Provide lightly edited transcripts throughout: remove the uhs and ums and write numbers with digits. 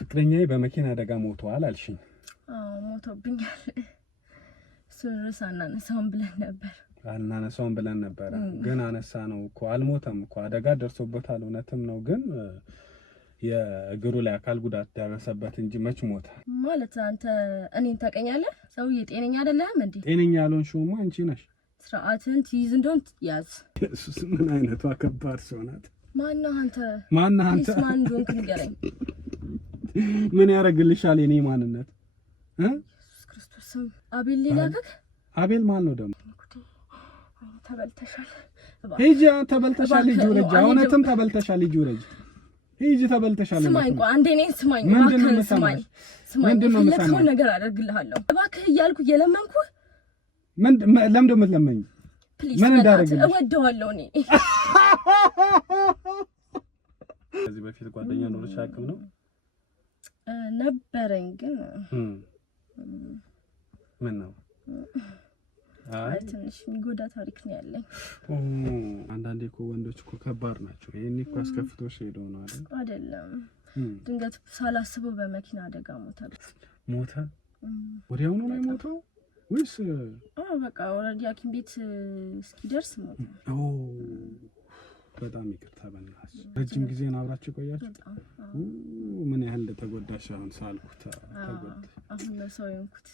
ፍቅረኛዬ በመኪና አደጋ ሞቷል አልሽኝ? አዎ ሞቶብኛል። እሱን ርዕስ አናነሳውም ብለን ነበር ግን አነሳ ነው እኮ። አልሞተም እኮ አደጋ ደርሶበታል፣ እውነትም ነው። ግን የእግሩ ላይ አካል ጉዳት ደረሰበት እንጂ መች ሞተ ማለት። አንተ እኔን ታውቀኛለህ? ሰውዬ ጤነኛ አይደለህም እንዴ? ጤነኛ ያልሆንሽውማ አንቺ ነሽ። ስርዓትን ትይዝ እንደሆን ያዝ። ኢየሱስ ምን አይነቷ ከባድ ሰው ናት። ማነው አንተ? ማን እንደሆንክ ንገረኝ። ምን ያደርግልሻል የኔ ማንነት? ኢየሱስ ክርስቶስ አቤል ሊላከክ። አቤል ማን ነው ደግሞ? ተበልተሻል። ሂጂ ተበልተሻል። ልጅ ውረጅ። እውነትም ተበልተሻል። ልጅ ውረጅ። ሂጂ ተበልተሻል። ስማኝ ቆይ አንዴ ነኝ። ስማኝ የፈለከው ነገር አደርግልሃለሁ እባክህ እያልኩ እየለመንኩ ለምንድን ነው የምትለመኝ? ምን እንዳደርግልሽ? እወደዋለሁ እኔ። ከዚህ በፊት ጓደኛ ኖርሽ አያውቅም ነው? ነበረኝ ግን ምን ነው? አይ ትንሽ የሚጎዳ ታሪክ ነው ያለኝ። አንዳንዴ እኮ ወንዶች እኮ ከባድ ናቸው። ይሄን እኮ አስከፍቶሽ ሄደው ነው አይደለም? ድንገት ሳላስበው በመኪና አደጋ ሞተ። ወዲያውኑ ነው የሞተው ወይስ? በቃ ኦልሬዲ ሐኪም ቤት እስኪደርስ ሞተ። በጣም ይቅርታ በእናትሽ። ረጅም ጊዜ ነው አብራችሁ ቆያችሁ? ምን ያህል እንደተጎዳሽ አሁን ሳልኩት ተጎዳሽ። አሁን ነው ሰው የሆንኩት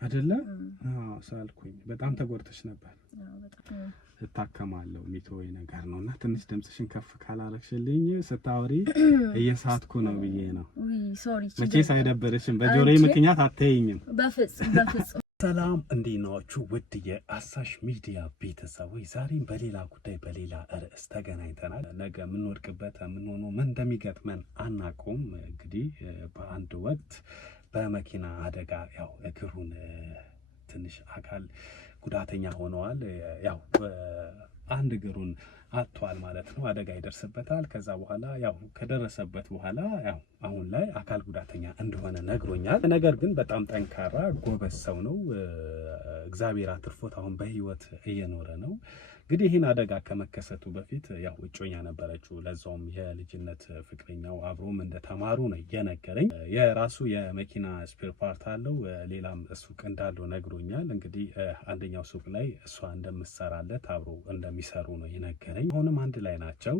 አይደለ? ሳልኩኝ በጣም ተጎድተሽ ነበር። እታከማለሁ ሚተወይ ነገር ነውና ትንሽ ድምጽሽን ከፍ ካላረግሽልኝ ስታወሪ እየሳትኩ ነው ብዬ ነው። ሶሪ። መቼስ አይደብርሽም? በጆሮዬ ምክንያት አትይኝም? በፍጹም። ሰላም እንዴት ናችሁ? ውድ የአሳሽ ሚዲያ ቤተሰቦች፣ ዛሬም በሌላ ጉዳይ በሌላ ርዕስ ተገናኝተናል። ነገ የምንወድቅበት የምንሆነው ምን እንደሚገጥመን አናውቅም። እንግዲህ በአንድ ወቅት በመኪና አደጋ ያው እግሩን ትንሽ አካል ጉዳተኛ ሆነዋል። ያው አንድ እግሩን አጥቷል ማለት ነው። አደጋ ይደርስበታል። ከዛ በኋላ ያው ከደረሰበት በኋላ ያው አሁን ላይ አካል ጉዳተኛ እንደሆነ ነግሮኛል። ነገር ግን በጣም ጠንካራ ጎበዝ ሰው ነው። እግዚአብሔር አትርፎት አሁን በህይወት እየኖረ ነው። እንግዲህ ይህን አደጋ ከመከሰቱ በፊት ያው እጮኛ ነበረችው፣ ለዛውም የልጅነት ፍቅረኛው አብሮም እንደተማሩ ነው የነገረኝ። የራሱ የመኪና ስፔር ፓርት አለው፣ ሌላም ሱቅ እንዳለው ነግሮኛል። እንግዲህ አንደኛው ሱቅ ላይ እሷ እንደምትሰራለት አብሮ እንደሚሰሩ ነው የነገረኝ። አሁንም አንድ ላይ ናቸው።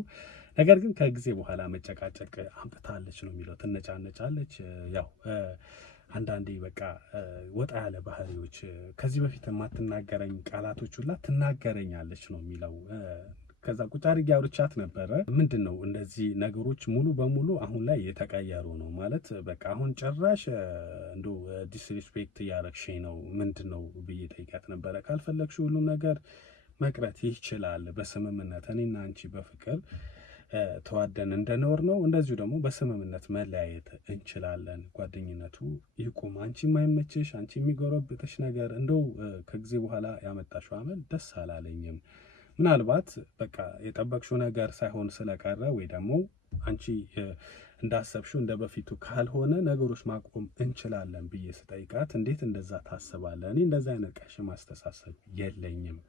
ነገር ግን ከጊዜ በኋላ መጨቃጨቅ አምጥታለች ነው የሚለው። ትነጫነጫለች። ያው አንዳንዴ በቃ ወጣ ያለ ባህሪዎች፣ ከዚህ በፊት የማትናገረኝ ቃላቶች ሁላ ትናገረኛለች ነው የሚለው። ከዛ ቁጭ አድርጌ አውርቻት ነበረ። ምንድነው እንደዚህ ነገሮች ሙሉ በሙሉ አሁን ላይ የተቀየሩ ነው ማለት በቃ አሁን ጭራሽ እንደው ዲስሪስፔክት እያረግሽኝ ነው ምንድነው ብዬ ጠይቃት ነበረ። ካልፈለግሽ ሁሉም ነገር መቅረት ይችላል፣ በስምምነት እኔና አንቺ በፍቅር ተዋደን እንደኖር ነው እንደዚሁ ደግሞ በስምምነት መለያየት እንችላለን። ጓደኝነቱ ይቁም። አንቺ የማይመችሽ አንቺ የሚጎረብጥሽ ነገር እንደው ከጊዜ በኋላ ያመጣሽው አመል ደስ አላለኝም። ምናልባት በቃ የጠበቅሽው ነገር ሳይሆን ስለቀረ ወይ ደግሞ አንቺ እንዳሰብሽው እንደ በፊቱ ካልሆነ ነገሮች ማቆም እንችላለን ብዬ ስጠይቃት እንዴት እንደዛ ታስባለህ? እኔ እንደዛ አይነት ቀሽም አስተሳሰብ የለኝም።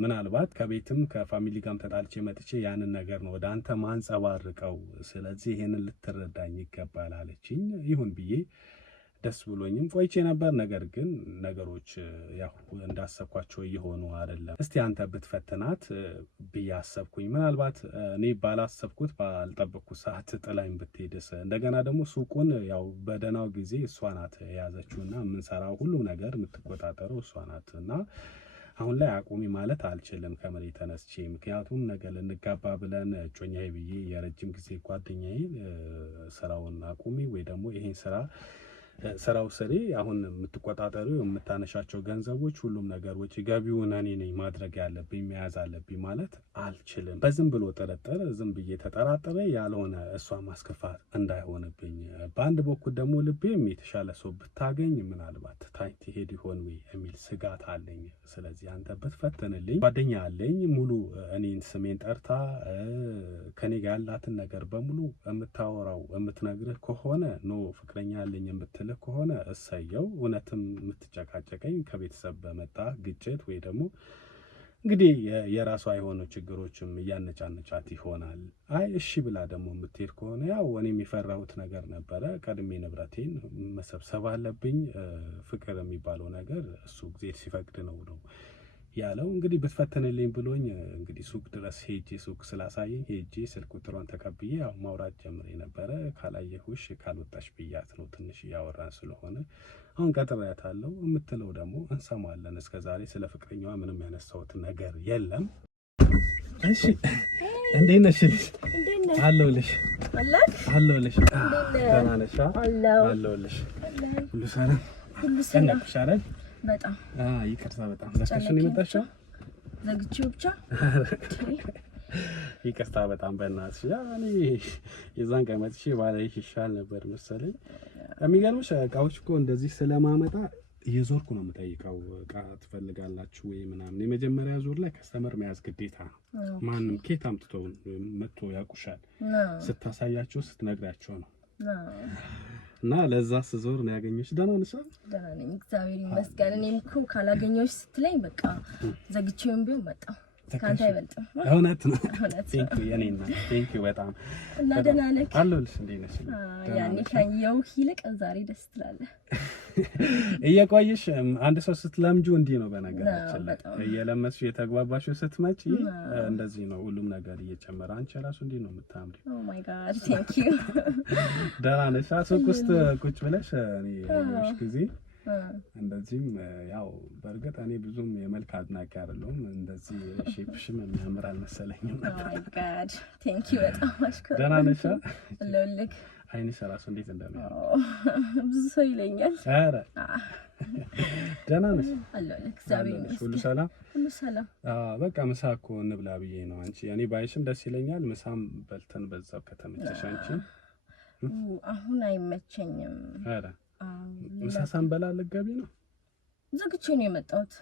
ምናልባት ከቤትም ከፋሚሊ ጋርም ተጣልቼ መጥቼ ያንን ነገር ነው ወደ አንተ ማንጸባርቀው፣ ስለዚህ ይሄንን ልትረዳኝ ይገባል አለችኝ። ይሁን ብዬ ደስ ብሎኝም ቆይቼ ነበር። ነገር ግን ነገሮች ያው እንዳሰብኳቸው እየሆኑ አይደለም። እስቲ አንተ ብትፈትናት ብዬ አሰብኩኝ። ምናልባት እኔ ባላሰብኩት ባልጠበቅኩት ሰዓት ጥላኝ ብትሄድስ? እንደገና ደግሞ ሱቁን ያው በደህናው ጊዜ እሷ ናት የያዘችውና የምንሰራው ሁሉ ነገር የምትቆጣጠረው እሷ ናት እና አሁን ላይ አቁሚ ማለት አልችልም ከመሬት ተነስቼ። ምክንያቱም ነገ ልንጋባ ብለን እጮኛዬ ብዬ የረጅም ጊዜ ጓደኛዬ ስራውን አቁሚ ወይ ደግሞ ይሄን ስራው ስሪ፣ አሁን የምትቆጣጠሪው የምታነሻቸው ገንዘቦች ሁሉም ነገሮች ገቢውን እኔ ነኝ ማድረግ ያለብኝ መያዝ አለብኝ ማለት አልችልም። በዝም ብሎ ጥርጥር ዝም ብዬ ተጠራጥሬ ያልሆነ እሷ ማስከፋት እንዳይሆንብኝ፣ በአንድ በኩል ደግሞ ልቤም የተሻለ ሰው ብታገኝ ምናልባት ታይ ትሄድ ይሆን ወይ የሚል ስጋት አለኝ። ስለዚህ አንተ ብትፈትንልኝ። ጓደኛ አለኝ ሙሉ እኔን ስሜን ጠርታ ከኔ ጋር ያላትን ነገር በሙሉ የምታወራው የምትነግርህ ከሆነ ኖ ፍቅረኛ አለኝ የምትል ከሆነ እሰየው። እውነትም የምትጨቃጨቀኝ ከቤተሰብ በመጣ ግጭት ወይ ደግሞ እንግዲህ የራሷ የሆኑ ችግሮችም እያነጫነጫት ይሆናል። አይ እሺ ብላ ደግሞ የምትሄድ ከሆነ ያው እኔ የሚፈራሁት ነገር ነበረ። ቀድሜ ንብረቴን መሰብሰብ አለብኝ። ፍቅር የሚባለው ነገር እሱ ጊዜ ሲፈቅድ ነው ያለው። እንግዲህ ብትፈተንልኝ ብሎኝ እንግዲህ ሱቅ ድረስ ሄጄ ሱቅ ስላሳየኝ ሄጄ ስልክ ቁጥሯን ተቀብዬ ያው ማውራት ጀምሬ ነበረ። ካላየሁሽ ካልወጣሽ ብያት ነው ትንሽ እያወራን ስለሆነ አሁን ቀጥሬያታለሁ። የምትለው ደግሞ እንሰማለን። እስከዛሬ ስለ ፍቅረኛዋ ምንም ያነሳሁት ነገር የለም። እሺ እንዴት ነሽ? አለሁልሽ አለሁልሽ። ደህና ነሽ? አለሁልሽ። ሁሉ ሰላም? ሁሉ ሰላም አይደል? በጣም ይቅርታ፣ በጣም ዘግተሽ ነው የመጣሽው? ዘግቼው ብቻ ይቅርታ በጣም በእናትሽ። እኔ የዛን ቀን መጥቼ ባላይሽ ይሻል ነበር መሰለኝ። የሚገርምሽ እቃዎች እኮ እንደዚህ ስለማመጣ እየዞርኩ ነው የምጠይቀው። እቃ ትፈልጋላችሁ ወይ ምናምን። የመጀመሪያ ዙር ላይ ከስተመር መያዝ ግዴታ ነው። ማንም ኬት አምጥቶ መጥቶ ያውቁሻል። ስታሳያቸው ስትነግራቸው ነው። እና ለዛ ስዞር ነው ያገኘሽ። ደህና ነሽ? ደህና ነኝ እግዚአብሔር ይመስገን። እኔም እኮ ካላገኘሁሽ ስትለኝ በቃ ዘግቼውም ቢሆን መጣሁ። ካንተ አይበልጥም። እውነት ነው። ቴንክ ዩ የኔ እናት፣ ቴንክ ዩ በጣም። እና ደህና ነህ? አለሁልሽ። እንዴት ነሽ? ያኔ ካየሁህ ይልቅ ዛሬ ደስ ትላለህ። እየቆየሽ አንድ ሰው ስትለምጁ እንዲህ ነው። በነገራችን ላይ እየለመድሽ የተግባባሽው ስትመጪ እንደዚህ ነው። ሁሉም ነገር እየጨመረ አንቺ ራሱ እንዲህ ነው የምታምሪው። ኦ ማይ ጋድ ቴንክ ዩ። ደህና ነሽ? ሱቅ ውስጥ ቁጭ ብለሽ እኔ ያየሁሽ ጊዜ እንደዚህም ያው በእርግጥ እኔ ብዙም የመልክ አድናቂ አይደለሁም። እንደዚህ ሼፕሽም የሚያምር አልመሰለኝም። ኦ ማይ ጋድ ቴንክ ዩ በጣም አሽኮር። ደህና ነሽ? አለሁልህ። አይንሽ ራሱ እንዴት እንደሚያምር ብዙ ሰው ይለኛል። ኧረ ደህና ነሽ? አለሁልህ እግዚአብሔር ይመስገን። ሁሉ ሰላም? ሁሉ ሰላም። በቃ ምሳ እኮ እንብላ ብዬ ነው። አንቺ እኔ ባይሽም ደስ ይለኛል። ምሳም በልተን በዛው ከተመቸሽ አንቺ። አሁን አይመቸኝም። ኧረ ምሳ ሳንበላ ልትገቢ ነው? ዘግቼ ነው የመጣሁት።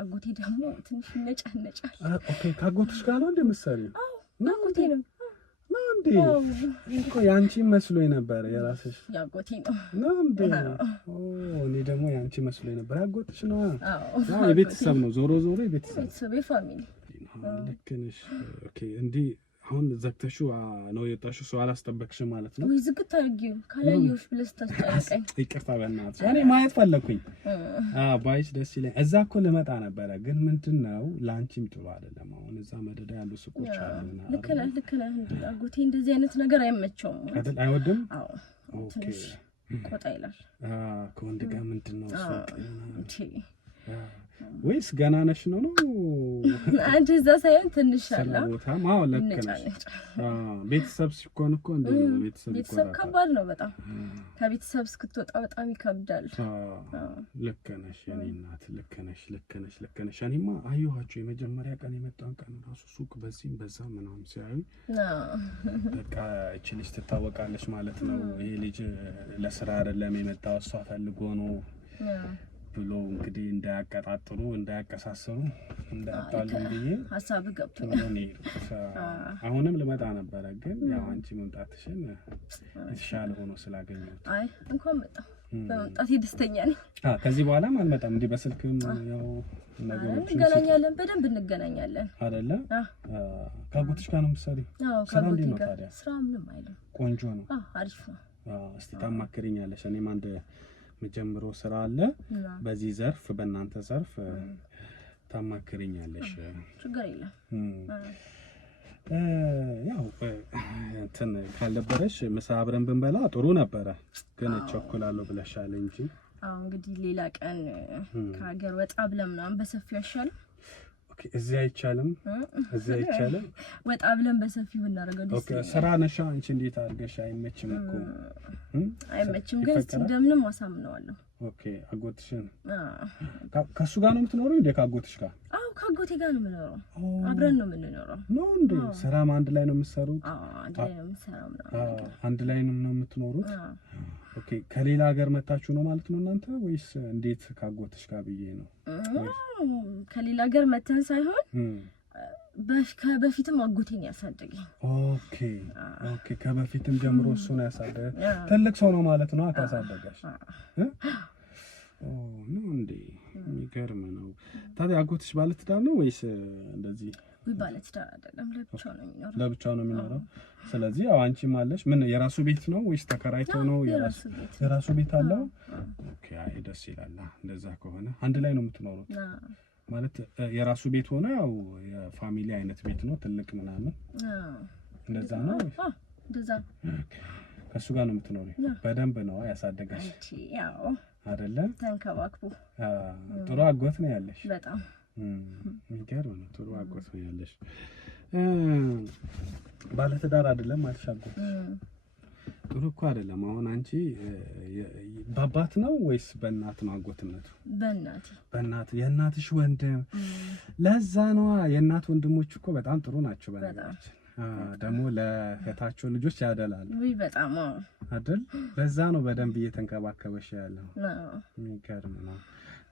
አጎቴ ደግሞ ትንሽ ነጫነጫል። ኦኬ ከአጎትሽ ጋር ነው እንደ የምትሰሪው? አዎ አጎቴ ነው እንዴ? እኮ ያንቺ መስሎኝ ነበር። የራስሽ? ያጎቴ ነው እንዴ? እኔ ደግሞ ያንቺ መስሎኝ ነበር። ያጎትሽ ነው? አዎ የቤተሰብ ነው። ዞሮ ዞሮ የቤተሰብ የፋሚሊ። ልክ ነሽ። ኦኬ እንዲህ አሁን ዘግተሽው ነው የወጣሽው? ሰው አላስጠበቅሽም ማለት ነው? ወይ ዝግት አድርጊው ካላየሁሽ ብለሽ ታስጨንቀኝ። ይቅርታ በእናትሽ። እኔ ማየት ፈለኩኝ። ባይሽ ደስ ይለኝ። እዛ እኮ ልመጣ ነበረ፣ ግን ምንድነው ለአንቺም ጥሩ አይደለም። አሁን እዛ መደዳ ያሉ ሱቆች አሉና። ልክ ነህ። አጎቴ እንደዚህ አይነት ነገር አይመቸውም አይደል? አይወድም? አዎ ኦኬ። ቆጣ ይላል። ከወንድ ጋር ምንድነው ሱቅ ወይስ ገና ነሽ ነው? አንቺ እዛ ሳይሆን ትንሽ አለ ቦታም። አዎ ልክ ነሽ። ቤተሰብ ሲኮን እኮ እንደ ቤተሰብ ከባድ ነው በጣም። ከቤተሰብ እስክትወጣ በጣም ይከብዳል። ልክ ነሽ የኔ እናት፣ ልክ ነሽ። እኔማ አየኋቸው የመጀመሪያ ቀን የመጣን ቀን ራሱ ሱቅ በዚህም በዛ ምናምን ሲያዩ በቃ እቺ ልጅ ትታወቃለች ማለት ነው። ይሄ ልጅ ለስራ አይደለም የመጣው እሷ ፈልጎ ነው ብሎ እንግዲህ እንዳያቀጣጥሉ እንዳያቀሳሰሩ እንዳያጣሉ ብዬ ሀሳብ ገብቶ አሁንም ልመጣ ነበረ፣ ግን ያው አንቺ መምጣትሽን የተሻለ ሆኖ ስላገኘሁት አይ እንኳን መጣ። በመምጣቴ ደስተኛ ነኝ። ከዚህ በኋላም አልመጣም። እንዲህ በስልክም ያው ነገሮች እንገናኛለን፣ በደንብ እንገናኛለን አይደለ? ከአጎትሽ ጋር ነው የምትሰሪው? ስራ እንዴት ነው ታዲያ? ስራ ምንም አይልም፣ ቆንጆ ነው። አሪፍ ነው። እስቲ ታማክሪኛለሽ? እኔም አንድ መጀመሮ ስራ አለ በዚህ ዘርፍ፣ በእናንተ ዘርፍ ታማክሪኛለሽ? ችግር የለም። ያው እንትን ካልነበረሽ ምሳ አብረን ብንበላ ጥሩ ነበረ፣ ግን እቸኩላለሁ ብለሻል እንጂ። አዎ እንግዲህ ሌላ ቀን ከሀገር ወጣ ብለን ምናምን በሰፊው ያሻል። ኦኬ እዚህ አይቻልም? እዚህ አይቻልም? ወጣ ብለን በሰፊው ብናደርገው ደስ ይላል። ኦኬ ስራ ነሻ አንቺ። እንዴት አድርገሽ? አይመችም እኮ አይመችም፣ ግን እስቲ እንደምንም አሳምነዋለሁ። ኦኬ አጎትሽን? ከሱ ጋር ነው የምትኖረው እንዴ? ከአጎትሽ ጋር? አዎ ከአጎቴ ጋር ነው የምኖረው። አብረን ነው የምንኖረው። ነው እንዴ? ስራም አንድ ላይ ነው የምትሰሩት? አዎ አንድ ላይ ነው የምንሰራው። አንድ ላይ ነው የምትኖሩት? ኦኬ ከሌላ ሀገር መታችሁ ነው ማለት ነው እናንተ ወይስ እንዴት? ከአጎትሽ ጋር ብዬ ነው። ከሌላ ሀገር መተን ሳይሆን ከበፊትም አጎቴን ያሳደገኝ። ኦኬ ከበፊትም ጀምሮ እሱ ነው ያሳደገ። ትልቅ ሰው ነው ማለት ነው ካሳደገሽ። ነው እንዴ? የሚገርም ነው። ታዲያ አጎትሽ ባለትዳር ነው ወይስ እንደዚህ? ባለትዳር አይደለም፣ ለብቻው ነው የሚኖረው። ስለዚህ ያው አንቺም አለሽ። ምን የራሱ ቤት ነው ወይስ ተከራይቶ ነው? የራሱ ቤት አለው። ኦኬ፣ አይ ደስ ይላል። እንደዛ ከሆነ አንድ ላይ ነው የምትኖሩት ማለት? የራሱ ቤት ሆነ ያው የፋሚሊ አይነት ቤት ነው ትልቅ ምናምን እንደዛ ነው? እንደዛ ከሱ ጋር ነው የምትኖሪው? በደንብ ነው ያሳደጋሽ? ያው አይደለ? ተንከባክቦ። ጥሩ አጎት ነው ያለሽ። በጣም የሚገርም ነው። ጥሩ አጎት ነው ያለሽ። ባለትዳር አይደለም አልሽ አጎት? ጥሩ እኮ አይደለም። አሁን አንቺ በአባት ነው ወይስ በእናት ነው አጎትነቱ? በእናት። የእናትሽ ወንድም? ለዛ ነዋ። የእናት ወንድሞች እኮ በጣም ጥሩ ናቸው በነገራችን። ደግሞ ለእህታቸው ልጆች ያደላሉ። በጣም አይደል? ለዛ ነው በደንብ እየተንከባከበሽ ያለው። የሚገርም ነው።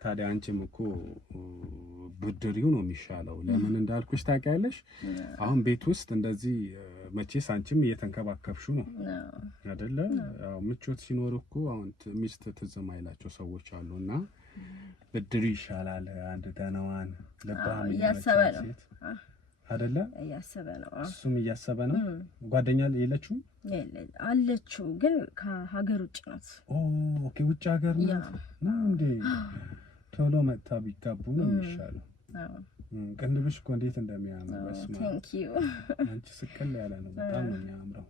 ታዲያ አንቺም እኮ ብድሪው ነው የሚሻለው። ለምን እንዳልኩሽ ታውቂያለሽ? አሁን ቤት ውስጥ እንደዚህ መቼስ አንቺም እየተንከባከብሹ ነው አይደለ? ያው ምቾት ሲኖር እኮ አሁን ሚስት ትዝ የማይላቸው ሰዎች አሉና ብድሪ ይሻላል። አንድ ደህናዋን ልባም እያሰበ ነው አይደለ? እያሰበ ነው። እሱም እያሰበ ነው። ጓደኛ የለችውም? አለችው፣ ግን ከሀገር ውጭ ናት። ኦኬ፣ ውጭ ሀገር ናት ነው እንዴ? ቶሎ መጥታ ቢጋቡ ነው የሚሻለው። ቅንድብሽ እኮ እንዴት እንደሚያምር በስመ አብ። ቴንክ ዩ። አንቺ ስቅል ያለ ነው፣ በጣም ነው የሚያምረው።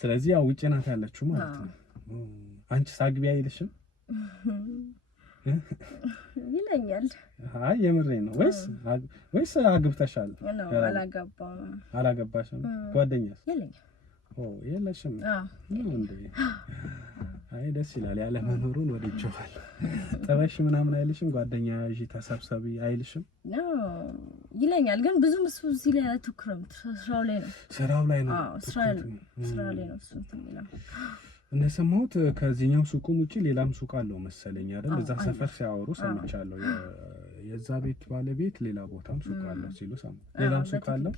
ስለዚህ ያው ውጭ ናት ያለችው ማለት ነው። አንቺ ሳግቢ አይልሽም? ይለኛል። አይ የምሬ ነው። ወይስ አግብተሻል? አላገባሽም? ጓደኛስ? የለሽም? እንዴ? አይ ደስ ይላል። ያለ መኖሩን ወድጄዋለሁ። ጠበሽ ምናምን አይልሽም? ጓደኛ ያዢ ተሰብሰቢ አይልሽም? ይለኛል፣ ግን ብዙም እሱ እዚህ ላይ አትኩረም። ስራው ላይ ነው። ስራ ላይ ነው እሱ የሚለው። እንደሰማሁት ከዚህኛው ሱቁም ውጪ ሌላም ሱቅ አለው መሰለኝ አይደል? እዛ ሰፈር ሲያወሩ ሰምቻለሁ። የዛ ቤት ባለቤት ሌላ ቦታም ሱቅ አለው ሲሉ ሰማሁ። ሌላም ሱቅ አለው።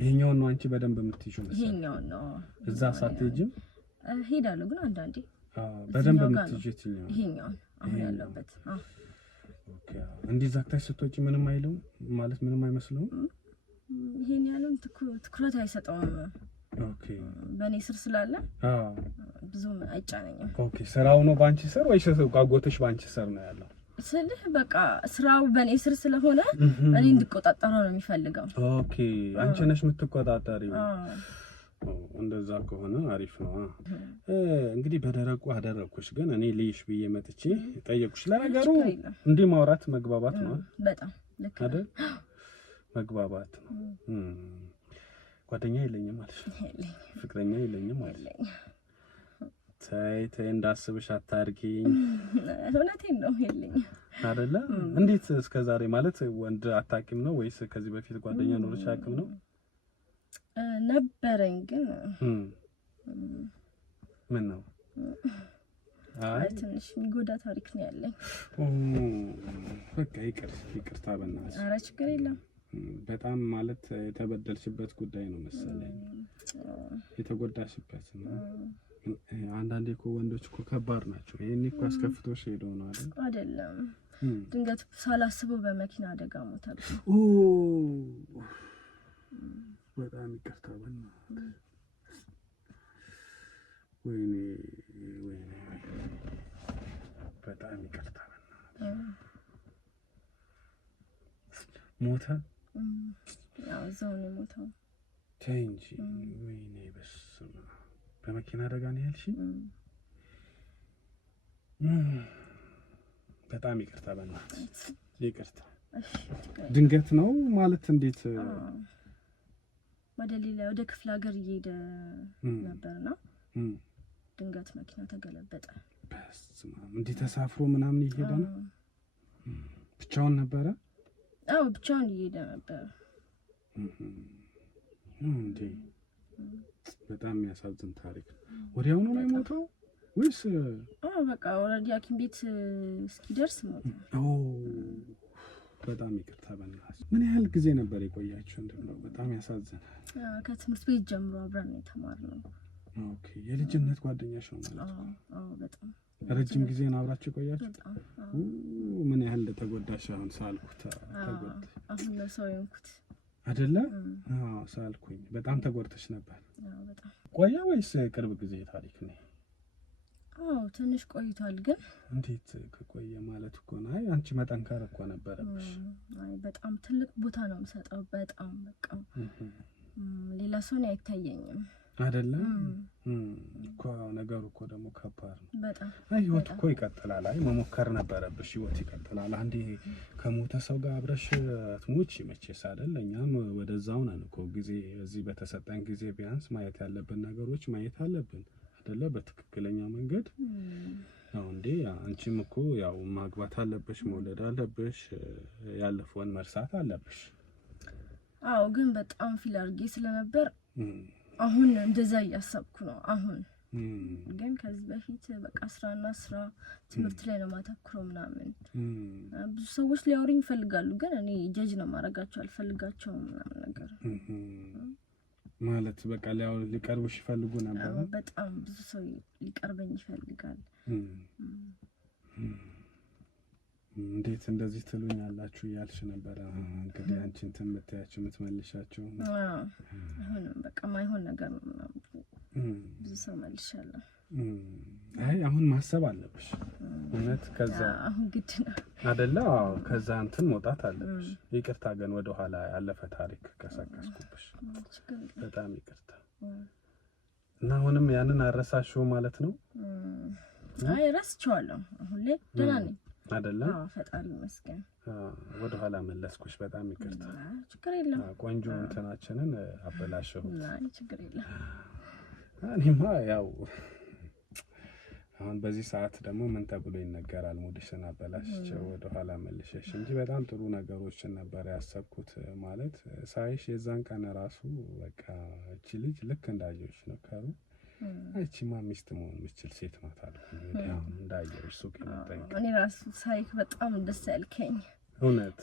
ይሄኛውን ነው አንቺ በደንብ የምትይዥው መሰለኝ? ይሄኛውን ነው። እዛ ሳትሄጂም? ሄዳለሁ፣ ግን አንዳንዴ። በደንብ የምትይዥት ይሄኛውን አሁን ያለበት። ኦኬ። እንዲህ ዘግተሽ ስትወጪ ምንም አይለው ማለት ምንም አይመስለውም? ይሄን ያለው ትኩረት አይሰጠውም። ኦኬ። በእኔ ስር ስላለ ብዙም አይጫነኝም። ኦኬ። ስራው ነው ባንቺ ስር ወይስ አጎትሽ ባንቺ ስር ነው ያለው? ስልህ በቃ ስራው በእኔ ስር ስለሆነ እኔ እንድቆጣጠረው ነው የሚፈልገው። ኦኬ። አንቺ ነሽ የምትቆጣጠሪው? እንደዛ ከሆነ አሪፍ ነው። እንግዲህ በደረቁ አደረኩሽ፣ ግን እኔ ልይሽ ብዬ መጥቼ ጠየቁሽ። ለነገሩ እንዲህ ማውራት መግባባት ነው። በጣም ልክ አይደል? መግባባት ነው። ጓደኛ የለኝም ማለት ነው። ፍቅረኛ የለኝም ማለት ነው። ተይ እንዳስብሽ አታርጊኝ። እውነቴን ነው የለኝም አይደለ? እንዴት እስከዛሬ ማለት ወንድ አታውቂም ነው ወይስ ከዚህ በፊት ጓደኛ ኖርሽ አያውቅም ነው? ነበረኝ፣ ግን ምን ነው? አይ ትንሽ የሚጎዳ ታሪክ ነው ያለኝ። በቃ ይቅርታ በእናትሽ። ኧረ ችግር የለም። በጣም ማለት የተበደልሽበት ጉዳይ ነው መሰለኝ፣ የተጎዳሽበት ነው። አንዳንዴ እኮ ወንዶች እኮ ከባድ ናቸው። ይሄን እኮ አስከፍቶሽ ሄደው ነው አይደለም? ድንገት ሳላስበው በመኪና አደጋ ሞተብኝ። በጣም ይቅርታ በእናትህ። ወይኔ በጣም ይቅርታ በእናትህ። ሞተ? ያው እዛው ነው የሞተው። ተይ እንጂ። ወይኔ በስመ አብ። በመኪና አደጋ ነው ያልሽኝ? በጣም ይቅርታ በእናትህ። ይቅርታ። ድንገት ነው ማለት እንዴት? ወደ ክፍለ ሀገር እየሄደ ነበርና ድንገት መኪና ተገለበጠ። በስመ አብ። እንዲህ ተሳፍሮ ምናምን እየሄደ ነው? ብቻውን ነበረ? አዎ ብቻውን እየሄደ ነበር። እንዴ በጣም የሚያሳዝን ታሪክ። ወዲያውኑ ነው የሞተው ወይስ? በቃ ወራዲ ሐኪም ቤት እስኪደርስ ሞተ። በጣም ይቅርታ በእናትሽ። ምን ያህል ጊዜ ነበር የቆያችሁ? እንደው በጣም ያሳዝናል። ከትምህርት ቤት ጀምሮ አብረን ነው የተማርነው። ኦኬ የልጅነት ጓደኛሽ ነው ማለት ነው? አዎ በጣም ረጅም ጊዜ ነው አብራችሁ ቆያችሁ? ምን ያህል ተጎዳሽ? አሁን ሳልኩት ተጎዳሽ። አሁን ነው ሰው የሆንኩት አይደለ? አዎ ሳልኩኝ በጣም ተጎድተሽ ነበር። አዎ በጣም ቆያ ወይስ ቅርብ ጊዜ ታሪክ ነው? አዎ ትንሽ ቆይቷል። ግን እንዴት ከቆየ ማለት እኮ ነው። አይ አንቺ መጠንከር እኮ ነበረብሽ። አይ በጣም ትልቅ ቦታ ነው የምሰጠው። በጣም በቃ ሌላ ሰው ነው አይታየኝም አይደለም እኮ ነገሩ እኮ ደግሞ ከባድ ነው በጣም። አይ ህይወት እኮ ይቀጥላል። አይ መሞከር ነበረብሽ። ህይወት ይቀጥላል። አንዴ ከሞተ ሰው ጋር አብረሽ አትሞች መቼስ አይደል? እኛም ወደዛው ነን እኮ ጊዜ እዚህ በተሰጠን ጊዜ ቢያንስ ማየት ያለብን ነገሮች ማየት አለብን አይደለ? በትክክለኛ መንገድ ነው እንዴ? አንቺም እኮ ያው ማግባት አለብሽ፣ መውለድ አለብሽ፣ ያለፈውን መርሳት አለብሽ። አዎ ግን በጣም ፊል አድርጌ ስለነበር አሁን እንደዛ እያሰብኩ ነው። አሁን ግን ከዚህ በፊት በቃ ስራ ትምህርት ላይ ነው ማተኩረው ምናምን። ብዙ ሰዎች ሊያወሩኝ ይፈልጋሉ፣ ግን እኔ ጀጅ ነው ማረጋቸው፣ አልፈልጋቸውም ምናምን ነገር ማለት በቃ ሊቀርቡሽ ይፈልጉ ነበር። በጣም ብዙ ሰው ሊቀርበኝ ይፈልጋል። እንዴት እንደዚህ ትሉኛላችሁ እያልሽ ነበር። እንግዲህ አንቺን ትምትያችሁ የምትመልሻቸው አሁንም በቃ ማይሆን ነገር ነው። ብዙ ሰው መልሻለሁ። አይ አሁን ማሰብ አለብሽ እውነት። ከዛ አሁን ግድ ነው አይደለ? አዎ ከዛ እንትን መውጣት አለብሽ። ይቅርታ ግን ወደ ኋላ ያለፈ ታሪክ ከሰከስኩብሽ በጣም ይቅርታ። እና አሁንም ያንን አረሳሽው ማለት ነው? አይ ረስቼዋለሁ። አሁን ላይ ደህና ነኝ አይደለ? ፈጣሪ ይመስገን። ወደ ኋላ መለስኩሽ፣ በጣም ይቅርታ። ችግር የለም። ቆንጆ እንትናችንን አበላሸሁት። አይ ችግር የለም። እኔማ ያው አሁን በዚህ ሰዓት ደግሞ ምን ተብሎ ይነገራል? ሙድሽን አበላሽቸው ወደ ኋላ መልሸሽ እንጂ በጣም ጥሩ ነገሮችን ነበር ያሰብኩት። ማለት ሳይሽ የዛን ቀን ራሱ በቃ እቺ ልጅ ልክ እንዳየሽ ነው ከሩ እቺማ ሚስት መሆን የምትችል ሴት ናት አልኩኝ። አሁን እንዳየሽ ሱቅ ይመጣኝ እኔ ራሱ ሳይክ በጣም ደስ ያልከኝ እውነት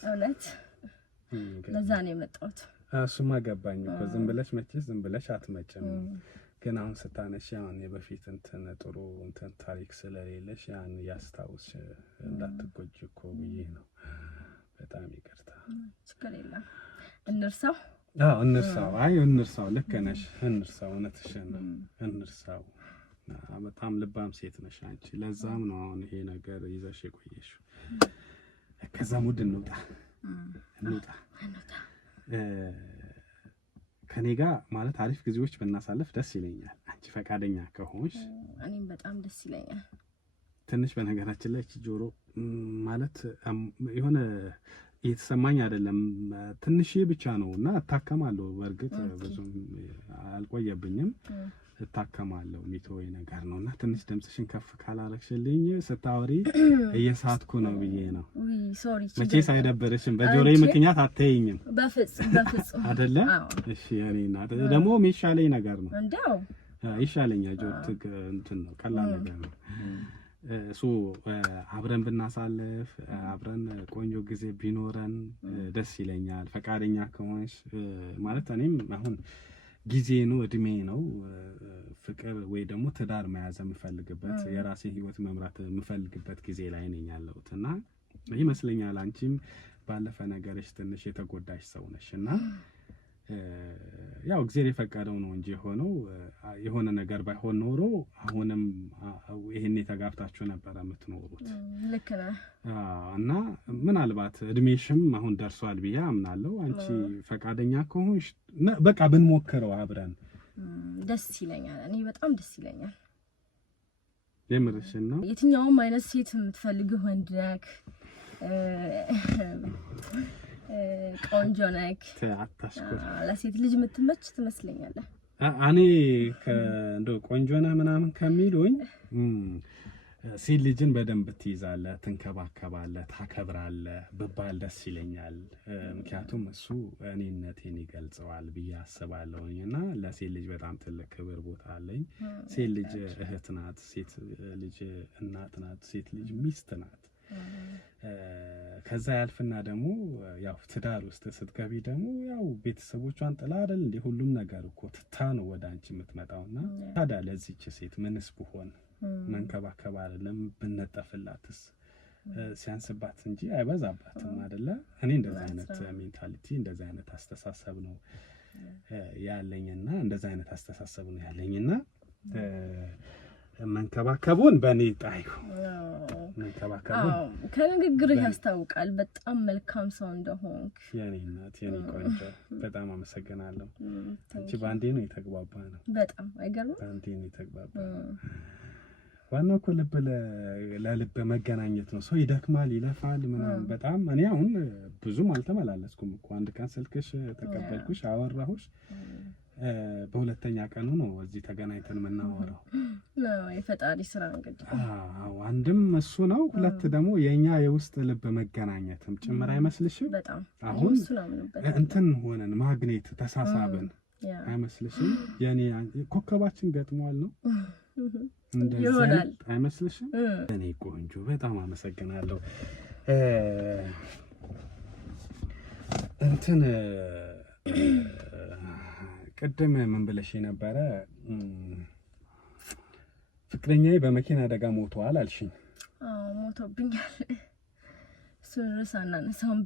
ለዛ ነው የመጣሁት። እሱማ ገባኝ እኮ ዝም ብለሽ መቼስ ዝም ብለሽ አትመጭም። ግን አሁን ስታነሽ ያን የበፊት እንትን ጥሩ እንትን ታሪክ ስለሌለሽ ያን ያስታውስሽ እንዳትጎጂ እኮ ብዬ ነው። በጣም ይቅርታ። ችግር የለም። እንርሳው። አዎ እንርሳው። አይ እንርሳው። ልክ ነሽ። እንርሳው። እውነትሽን ነው። እንርሳው። በጣም ልባም ሴት ነሽ አንቺ። ለዛም ነው አሁን ይሄ ነገር ይዘሽ የቆየሽው። ከዛ ሙድ እንውጣ። ከኔ ጋር ማለት አሪፍ ጊዜዎች ብናሳልፍ ደስ ይለኛል። አንቺ ፈቃደኛ ከሆንሽ እኔም በጣም ደስ ይለኛል። ትንሽ በነገራችን ላይ ጆሮ ማለት የሆነ እየተሰማኝ አይደለም፣ ትንሽ ብቻ ነው እና እታከማለሁ። በእርግጥ ብዙም አልቆየብኝም፣ እታከማለሁ። ሚተወይ ነገር ነው እና ትንሽ ድምፅሽን ከፍ ካላረግሽልኝ ስታወሪ እየሳትኩ ነው ብዬ ነው። ሶሪ መቼስ አይደብርሽም? በጆሮዬ ምክንያት አትይኝም? በፍጹም አይደለ? እሺ እኔና ደግሞ የሚሻለኝ ነገር ነው። እንደው ይሻለኛል። ጆሮ እንትን ነው፣ ቀላል ነገር ነው። እሱ አብረን ብናሳልፍ አብረን ቆንጆ ጊዜ ቢኖረን ደስ ይለኛል። ፈቃደኛ ከሆንሽ ማለት እኔም አሁን ጊዜ ነው እድሜ ነው ፍቅር ወይ ደግሞ ትዳር መያዝ የምፈልግበት የራሴ ህይወት መምራት የምፈልግበት ጊዜ ላይ ነኝ ያለሁት እና ይመስለኛል አንቺም ባለፈ ነገርሽ ትንሽ የተጎዳሽ ሰው ነሽ እና ያው እግዚአብሔር የፈቀደው ነው እንጂ ሆኖ የሆነ ነገር ባይሆን ኖሮ አሁንም ይሄን ተጋብታችሁ ነበር የምትኖሩት። ልክ ነህ። እና ምናልባት እድሜሽም አሁን ደርሷል ብዬ አምናለሁ። አንቺ ፈቃደኛ ከሆንሽ በቃ ብንሞክረው አብረን ደስ ይለኛል። እኔ በጣም ደስ ይለኛል። የምርሽን ነው? የትኛውም አይነት ሴት የምትፈልገው ወንድ ነክ ቆንጆ ነክ ለሴት ልጅ የምትመች ትመስለኛለህ። እኔ እንደው ቆንጆ ነህ ምናምን ከሚሉኝ ሴት ልጅን በደንብ ትይዛለህ፣ ትንከባከባለህ፣ ታከብራለህ ብባል ደስ ይለኛል። ምክንያቱም እሱ እኔነቴን ይገልጸዋል ብዬ አስባለሁኝ እና ለሴት ልጅ በጣም ትልቅ ክብር ቦታ አለኝ። ሴት ልጅ እህት ናት፣ ሴት ልጅ እናት ናት፣ ሴት ልጅ ሚስት ናት። ከዛ ያልፍና ደግሞ ያው ትዳር ውስጥ ስትገቢ ደግሞ ያው ቤተሰቦቿን ጥላ አይደል እንዴ ሁሉም ነገር እኮ ትታ ነው ወደ አንቺ የምትመጣውና ታዲያ ለዚህች ሴት ምንስ ብሆን መንከባከብ አይደለም ብነጠፍላትስ ሲያንስባት እንጂ አይበዛባትም አይደለ? እኔ እንደዛ አይነት ሜንታሊቲ እንደዛ አይነት አስተሳሰብ ነው ያለኝና እንደዛ አይነት አስተሳሰብ ነው ያለኝና መንከባከቡን በኔ ጣይኩ መንከባከቡን ከንግግርህ ያስታውቃል በጣም መልካም ሰው እንደሆንክ። የኔ እናት የኔ ቆንጆ በጣም አመሰግናለሁ። አንቺ ባንዴ ነው የተግባባ ነው። በጣም አይገርም? ባንዴ ነው የተግባባ። ዋናው እኮ ልብ ለልብ መገናኘት ነው። ሰው ይደክማል ይለፋል ምናምን በጣም እኔ አሁን ብዙም አልተመላለስኩም እኮ አንድ ቀን ስልክሽ ተቀበልኩሽ አወራሁሽ በሁለተኛ ቀኑ ነው እዚህ ተገናኝተን የምናወራው። የፈጣሪ ስራ እንግዲህ አንድም እሱ ነው፣ ሁለት ደግሞ የኛ የውስጥ ልብ መገናኘትም ጭምር አይመስልሽም? በጣም አሁን እንትን ሆነን ማግኔት ተሳሳብን አይመስልሽም? የኔ ኮከባችን ገጥሟል ነው እንደዚህ አይመስልሽም? እኔ ቆንጆ በጣም አመሰግናለሁ። እንትን ቅድም ምን ብለሽ ነበረ? ፍቅረኛዬ በመኪና አደጋ ሞቷል አልሽኝ። ሞቶብኛል። እሱን ርዕስ አናነሳውም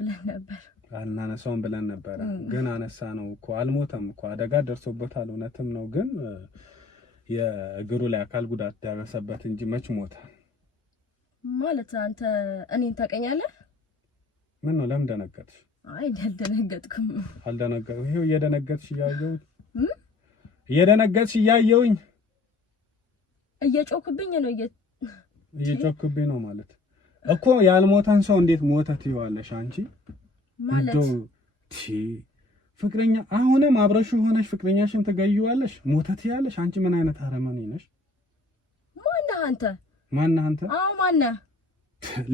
ብለን ነበር ግን አነሳ ነው እኮ። አልሞተም እኮ አደጋ ደርሶበታል፣ እውነትም ነው። ግን የእግሩ ላይ አካል ጉዳት ደረሰበት እንጂ መች ሞተ ማለት። አንተ እኔን ታውቀኛለህ? ምን ነው ለምን ደነገጥሽ? አይ አልደነገጥኩም። አልደነገጥኩም። ይሄው እየደነገጥሽ እያየሁኝ እየጮክብኝ ነው ማለት እኮ። ያልሞተን ሰው እንዴት ሞተ ትይዋለሽ አንቺ? ማለት ፍቅረኛ አሁንም አብረሽ ሆነሽ ፍቅረኛሽን ትገይዋለሽ ሞተ ትያለሽ አንቺ? ምን አይነት አረመኔ ነሽ? ማነህ አንተ? አዎ ማነህ?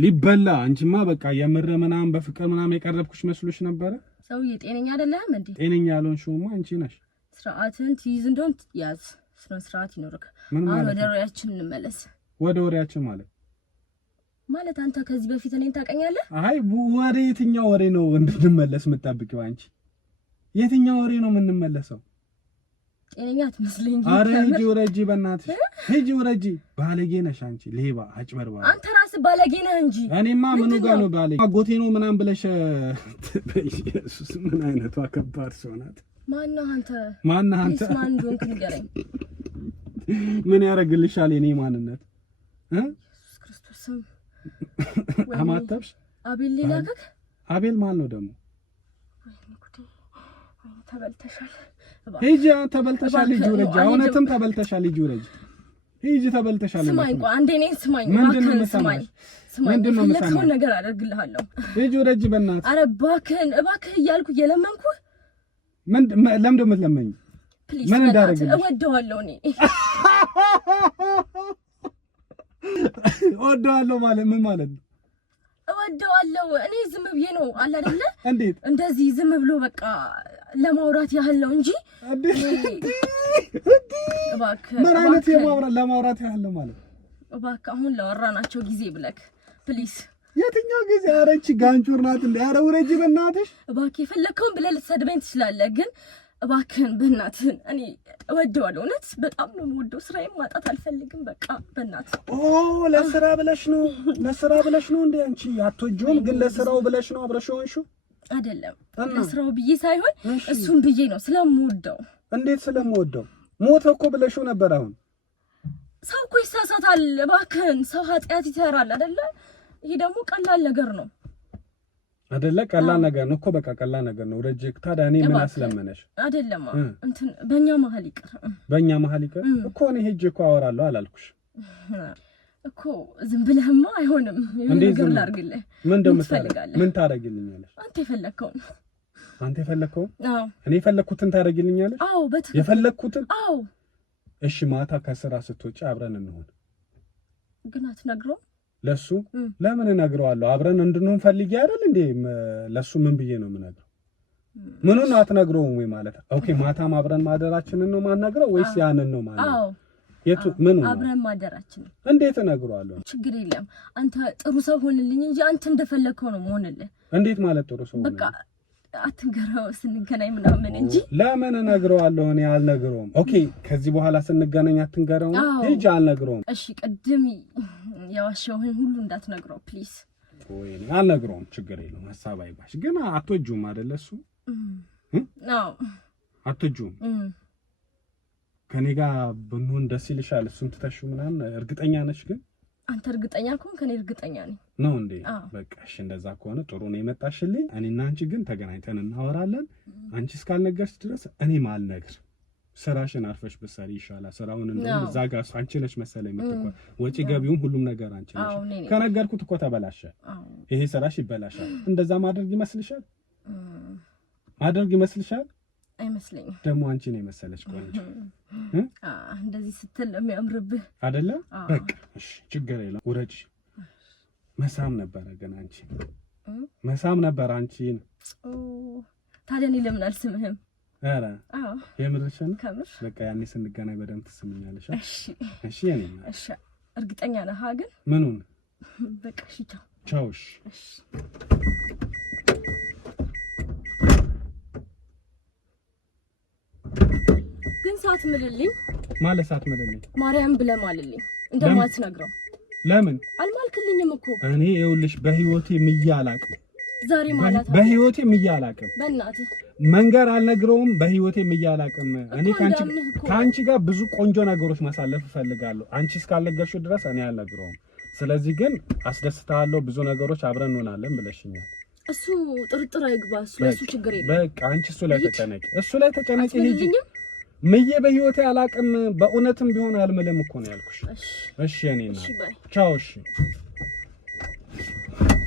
ሊበላ አንቺማ በቃ የምር ምናምን በፍቅር ምናምን የቀረብኩሽ መስሎሽ ነበረ። ሰውዬ ጤነኛ አይደለም እንዴ? ጤነኛ ያልሆንሽውማ አንቺ ነሽ። ስርዓትን ትይዝ እንደሆን ያዝ፣ ስርዓት ይኖርክ። አሁን ወደ ወሬያችን እንመለስ። ወደ ወሬያችን ማለት አንተ ከዚህ በፊት እኔን ታውቀኛለህ? አይ ወሬ የትኛው ወሬ ነው እንድንመለስ የምትጠብቂው አንቺ? የትኛው ወሬ ነው የምንመለሰው? ጤነኛ አትመስለኝም። አረ ሂጂ ወረጂ፣ በእናትሽ ሂጂ ወረጂ። ባለጌ ነሽ አንቺ፣ ሌባ አጭበርባሪ። አንተ ራስህ ባለጌ ነህ እንጂ እኔማ ምኑ ጋር ነው ባለጌ? አጎቴ ነው ምናምን ብለሽ ኢየሱስ፣ ምን አይነቷ ከባድ ሰው ናት። ማነህ አንተ? ማን እንደሆንክ ንገረኝ። ምን ያደርግልሻል የኔ ማንነት? ኢየሱስ ክርስቶስ አማተብሽ። አቤል ሊላከክ? አቤል ማን ነው ደግሞ? ተበልተሻል። ሂጂ ተበልተሻል። ሂጂ ወረጂ። እውነትም ተበልተሻል። ሂጂ ወረጂ። ሂጂ ተበልተሻል። ስማኝ ቆይ አንዴ እኔን ስማኝ። የፈለከውን ነገር አደርግልሃለሁ። ሂጂ ወረጂ በእናትህ። ኧረ እባክህ እያልኩ እየለመንኩህ ለምን ደሞ ለምኝ? ምን እንዳደረግልሽ? እወደዋለሁ እኔ እወደዋለሁ ማለት ምን ማለት ነው? እወደዋለሁ እኔ ዝም ብዬ ነው አለ አይደለ? እንዴት እንደዚህ ዝም ብሎ በቃ ለማውራት ያህል ነው እንጂ እባክህ ምን አይነት ለማውራት ያህል ነው ማለት? እባክህ አሁን ላወራናቸው ጊዜ ብለክ ፕሊስ። የትኛው ጊዜ? ኧረ እቺ ጋንቹር ናት እንዴ? ኧረ ውረጂ በእናትሽ። እባክህ የፈለከውን ብለህ ልትሰድበኝ ትችላለህ፣ ግን እባክህን በእናትህን እኔ እወደዋለሁ። እውነት በጣም ነው የምወደው። ስራዬን ማጣት አልፈልግም። በቃ በእናትህ። ለስራ ብለሽ ነው እንዴ አንቺ? አትወጂውም ግን ለስራው ብለሽ ነው አብረሽ ሆንሽው? አይደለም ለስራው ብዬ ሳይሆን እሱን ብዬ ነው ስለምወደው። እንዴት ስለምወደው? ሞተ እኮ ብለሽው ነበር። አሁን ሰው እኮ ይሳሳታል። እባክህን ሰው ኃጢአት ይሰራል አይደለ? ይሄ ደግሞ ቀላል ነገር ነው አይደለ? ቀላል ነገር ነው እኮ በቃ ቀላል ነገር ነው። ረጅክ ታዲያ እኔ ምን አስለመነሽ? አይደለም እንትን በእኛ መሀል ይቅር እኮ እኔ ሄጄ እኮ አወራለሁ አላልኩሽ እኮ? ዝም ብለህማ አይሆንም። የሆነ ነገር ላድርግልህ። ምን ታደርጊልኛለሽ? አንተ የፈለከውን። አዎ እኔ የፈለኩትን ታደርጊልኛለሽ? አዎ በትክክል የፈለኩትን። አዎ እሺ ማታ ከስራ ስትወጪ አብረን እንሆን። ግን አትነግረውም? ለሱ ለምን እነግረዋለሁ? አብረን እንድንሆን ፈልጌ አይደል እንዴ? ለሱ ምን ብዬ ነው የምነግረው? ምኑን አትነግረውም ወይ ማለት? ኦኬ ማታም አብረን ማደራችንን ነው ማናገረው ወይስ ያንን ነው ማለት? አዎ የቱ ምን ነው አብረን ማደራችን? እንዴት እነግረዋለሁ? ችግር የለም አንተ ጥሩ ሰው ሆንልኝ እንጂ አንተ እንደፈለከው ነው መሆንልህ። እንዴት ማለት ጥሩ ሰው? በቃ አትንገረው ስንገናኝ ምናምን እንጂ ለምን እነግረዋለሁ? እኔ አልነግረውም። ኦኬ ከዚህ በኋላ ስንገናኝ አትንገረው እንጂ አልነግረውም። እሺ ቅድም ያዋሸውን ሁሉ እንዳትነግረው ፕሊዝ። ወይ አልነግረውም፣ ችግር የለውም። ሐሳብ አይባሽ። ግን አትወጂውም አይደለ? እሱ አዎ አትወጂውም። ከኔ ጋር ብንሆን ደስ ይልሻል? እሱን ትተሽው ምናምን እርግጠኛ ነሽ? ግን አንተ እርግጠኛ ከሆንክ እኔ እርግጠኛ ነኝ። ነው እንዴ? በቃ እሺ፣ እንደዛ ከሆነ ጥሩ ነው የመጣሽልኝ። እኔና አንቺ ግን ተገናኝተን እናወራለን። አንቺ እስካልነገርሽ ድረስ እኔ ማልነግር ስራሽን አርፈሽ ብትሰሪ ይሻላል። ስራውን እንደውም እዛ ጋር አንቺ ነሽ መሰለኝ የምትቆይ፣ ወጪ ገቢውን ሁሉም ነገር አንቺ ነሽ። ከነገርኩት እኮ ተበላሸ፣ ይሄ ስራሽ ይበላሻል። እንደዛ ማድረግ ይመስልሻል? ማድረግ ይመስልሻል? አይመስለኝም። ደግሞ አንቺ ነው የመሰለሽ ቆንጆ። እንደዚህ ስትል የሚያምርብህ አይደለ? በቃ እሺ፣ ችግር የለም ውረጅ። መሳም ነበረ ግን አንቺ መሳም ነበር አንቺን። ታዲያ እኔ ለምን አልስምህም? ኧረ የምርሽን? ከምር በቃ ያኔ ስንገናኝ በደንብ ትስምኛለሽ። እሺ እሺ። እኔ እሺ፣ እርግጠኛ ነህ ግን? ምኑን? በቃ እሺ፣ ቻው ቻው። እሺ ግን ሳትምልልኝ ማለት ሳትምልልኝ ማርያም ብለህ ማልልኝ እንደማትነግረው ለምን አልማልክልኝም እኮ? እኔ ይኸውልሽ በህይወቴ ምዬ አላቅም። ዛሬ ማለት በህይወቴ ምዬ አላቅም። በእናትህ መንገር አልነግረውም። በህይወቴ ምዬ አላቅም። እኔ ካንቺ ጋር ብዙ ቆንጆ ነገሮች ማሳለፍ እፈልጋለሁ። አንቺ እስካልነገርሽው ድረስ እኔ አልነግረውም። ስለዚህ ግን አስደስታለሁ፣ ብዙ ነገሮች አብረን እንሆናለን ብለሽኛል። እሱ ጥርጥር አይግባ። እሱ ችግር የለም። በቃ አንቺ እሱ ላይ ተጨነቂ፣ ሂጂ። ምዬ በህይወቴ አላቅም። በእውነትም ቢሆን አልምልም እኮ ነው ያልኩሽ። እሺ እኔና ቻው። እሺ